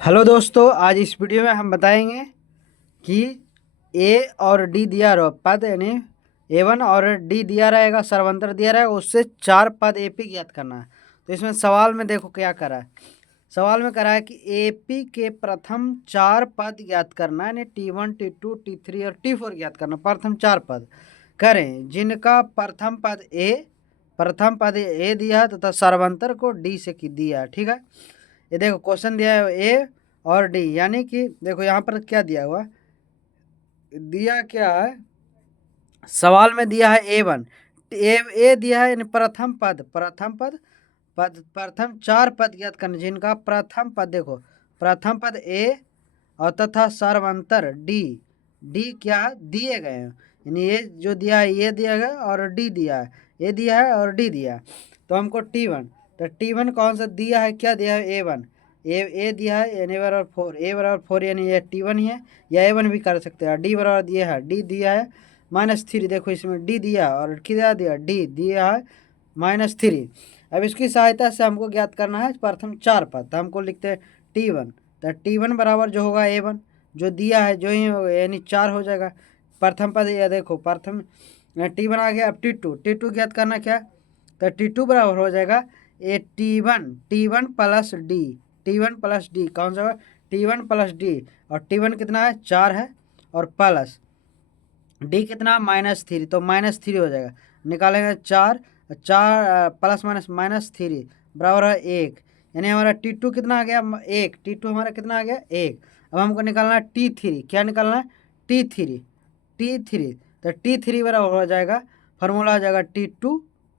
Hello दोस्तों, आज इस वीडियो में हम बताएंगे कि ए और डी दिया रहो पद यानी A1 और डी दिया रहेगा, सर्वंतर दिया रहेगा, उससे 4 पद AP ज्ञात करना है। तो इसमें सवाल में देखो क्या करा है। सवाल में करा है कि AP के प्रथम 4 पद ज्ञात करना है, यानी T1 T2 T3 और T4 ज्ञात करना। प्रथम 4 पद करें जिनका प्रथम पद ए दिया है तथा सर्वंतर को डी से दिया है। ठीक है, ये देखो क्वेश्चन दिया है ए और डी, यानी कि देखो यहाँ पर क्या दिया हुआ, दिया क्या है, सवाल में दिया है A1, ए दिया है यानी प्रथम 4 पद ज्ञात करने जिनका प्रथम पद, देखो प्रथम पद ए और तथा सर्वंतर डी, डी क्या दिए गए हैं, यानी ये जो दिया है ये दिया गया और डी दिया है, ये दिया है और डी दिया है। तो हमको T1, तो T1 कौन सा दिया है, क्या दिया है A1, ए दिया है यानी A बराबर 4 यानी ये T1 ही है, या A1 भी कर सकते हैं। डी बराबर दिया है, डी दिया है -3, देखो इसमें डी दिया और क्या दिया, डी दिया है -3। अब इसकी सहायता से हमको ज्ञात करना है प्रथम 4 पद, तो हमको लिखते हैं T1, तो T1 बराबर जो होगा A1 जो दिया है जो ही होगा, यानी 4 हो जाएगा। प्रथम पद ये देखो प्रथम T1 आ गया। अब T2 ज्ञात करना क्या, तो T2 बराबर हो जाएगा T1 plus D, T1 plus D कौन सा होगा, T1 प्लस डी, और T1 कितना है 4 है, और प्लस डी कितना -3, तो -3 हो जाएगा। निकालेंगे 4 प्लस -3 बराबर है 1, यानी हमारा T2 कितना आ गया 1, T2 हमारा कितना आ गया 1। अब हमको निकालना है T3, क्या निकालना है T3, तो T3 बराबर हो जाएगा, फार्मूला आ जाएगा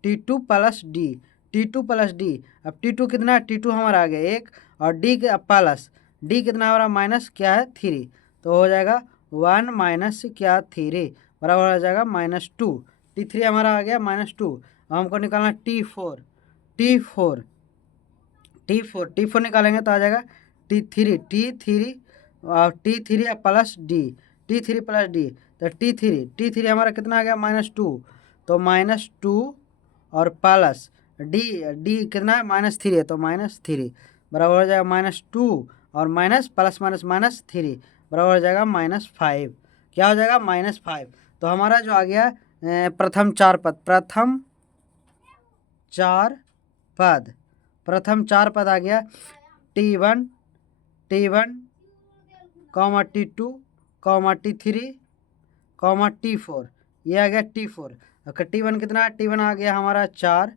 T2 प्लस डी। अब T2 कितना है, T2 हमारा आ गया 1, और डी प्लस डी कितना हमारा माइनस क्या है 3, तो हो जाएगा 1 माइनस क्या 3 बराबर हो जाएगा -2। T3 हमारा आ गया -2। अब हमको निकालना T4 निकालेंगे तो आ जाएगा T3 प्लस डी, तो T3 हमारा कितना आ गया -2, तो -2 और प्लस डी कितना है -3 है, तो -3 बराबर हो जाएगा -2 और माइनस प्लस माइनस -3 बराबर हो जाएगा -5। क्या हो जाएगा -5। तो हमारा जो आ गया प्रथम 4 पद आ गया T1 T2 T3 T4, ये आ गया T4। T1 कितना है, T1 आ गया हमारा 4,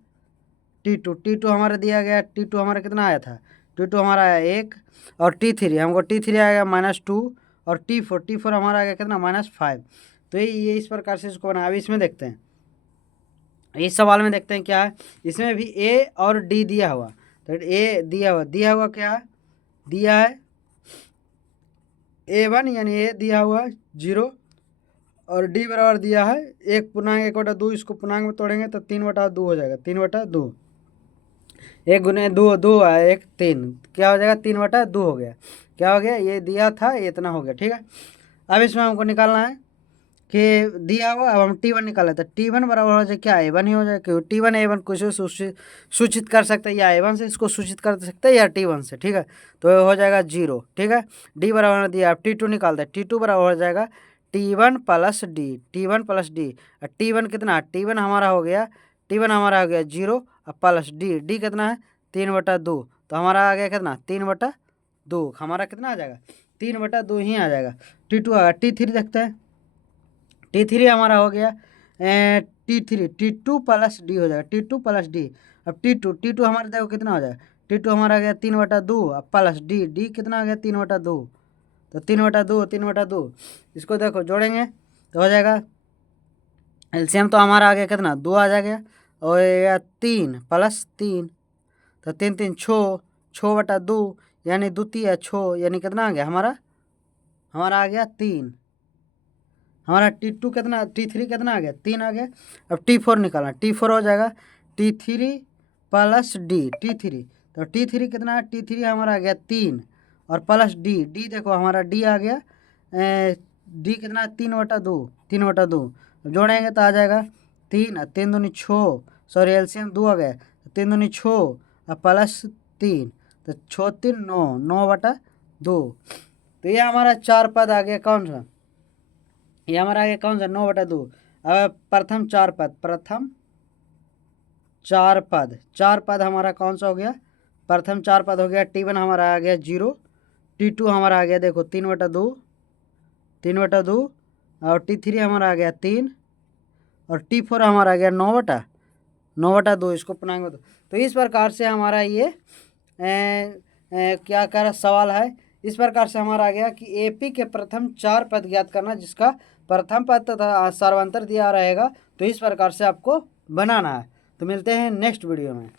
T2 हमारा दिया गया, T2 हमारा कितना आया था, T2 हमारा आया 1, और T3 हमको T3 आ गया -2, और T4 हमारा आ गया कितना -5। तो ये इस प्रकार से इसको बना। अभी इसमें देखते हैं, इस सवाल में देखते हैं क्या है। इसमें भी ए और डी दिया हुआ, तो ए दिया हुआ क्या है, दिया है A1 यानी ए दिया हुआ 0, और डी बराबर दिया है 1/1/2, इसको पूर्णांक में तोड़ेंगे तो 3/2 हो जाएगा, 3/2, 1 × 2 है 1 3, क्या हो जाएगा 3/2 हो गया। क्या हो गया, ये दिया था ये इतना हो गया। ठीक है, अब इसमें हमको निकालना है कि दिया हुआ, अब हम T1 निकाले तो T1 बराबर हो जाए क्या A1 ही हो जाए, क्योंकि T1 A1 को सूचित कर सकते हैं, या A1 से इसको सूचित कर सकते हैं या T1 से। ठीक है, तो हो जाएगा 0। ठीक है, डी बराबर दिया, अब T2 निकालते हैं, T2 बराबर हो जाएगा T1 प्लस डी, T1 कितना, T1 हमारा हो गया 0, और प्लस डी कितना है 3/2, तो हमारा आ गया कितना 3/2, हमारा कितना आ जाएगा 3/2 ही आ जाएगा। T2 आ गया। T3 देखते हैं, T3 हमारा हो गया T2 प्लस डी हो जाएगा, T2 प्लस डी। अब T2 हमारा देखो कितना हो जाएगा, T2 हमारा आ गया 3/2, अब प्लस डी कितना आ गया 3/2, तो 3/2 इसको देखो जोड़ेंगे तो हो जाएगा, एलसीएम तो हमारा आ गया कितना 2 आ जाएगा, और 3 प्लस 3, तो 3 3 6/2, यानी द्वितीय 6, यानी कितना आ गया हमारा आ गया 3। हमारा T3 कितना आ गया 3 आ गया। अब T4 निकालना, T4 हो जाएगा T3 प्लस डी, तो T3 कितना है, T3 हमारा आ गया 3, और प्लस डी देखो हमारा डी आ गया, डी कितना 3/2, जोड़ेंगे तो आ जाएगा 3 3 दूनी 6, सॉरी एलसीएम 2 आ गया, 3 दूनी 6 और प्लस 3, तो 6 3 9, 2। तो ये हमारा 4 पद आ गया कौन सा, ये हमारा आ गया कौन सा 9/2। अब प्रथम 4 पद, प्रथम 4 पद, 4 पद हमारा कौन सा हो गया, प्रथम 4 पद हो गया T1 हमारा आ गया 0, T2 हमारा आ गया देखो 3/2, 3/2, और T3 हमारा आ गया 3, और T4 हमारा आ गया 9/2। इसको पूर्णांक बताओ। तो इस प्रकार से हमारा ये क्या कर सवाल है, इस प्रकार से हमारा आ गया कि एपी के प्रथम 4 पद ज्ञात करना जिसका प्रथम पद तथा सर्वांतर दिया रहेगा। तो इस प्रकार से आपको बनाना है। तो मिलते हैं नेक्स्ट वीडियो में।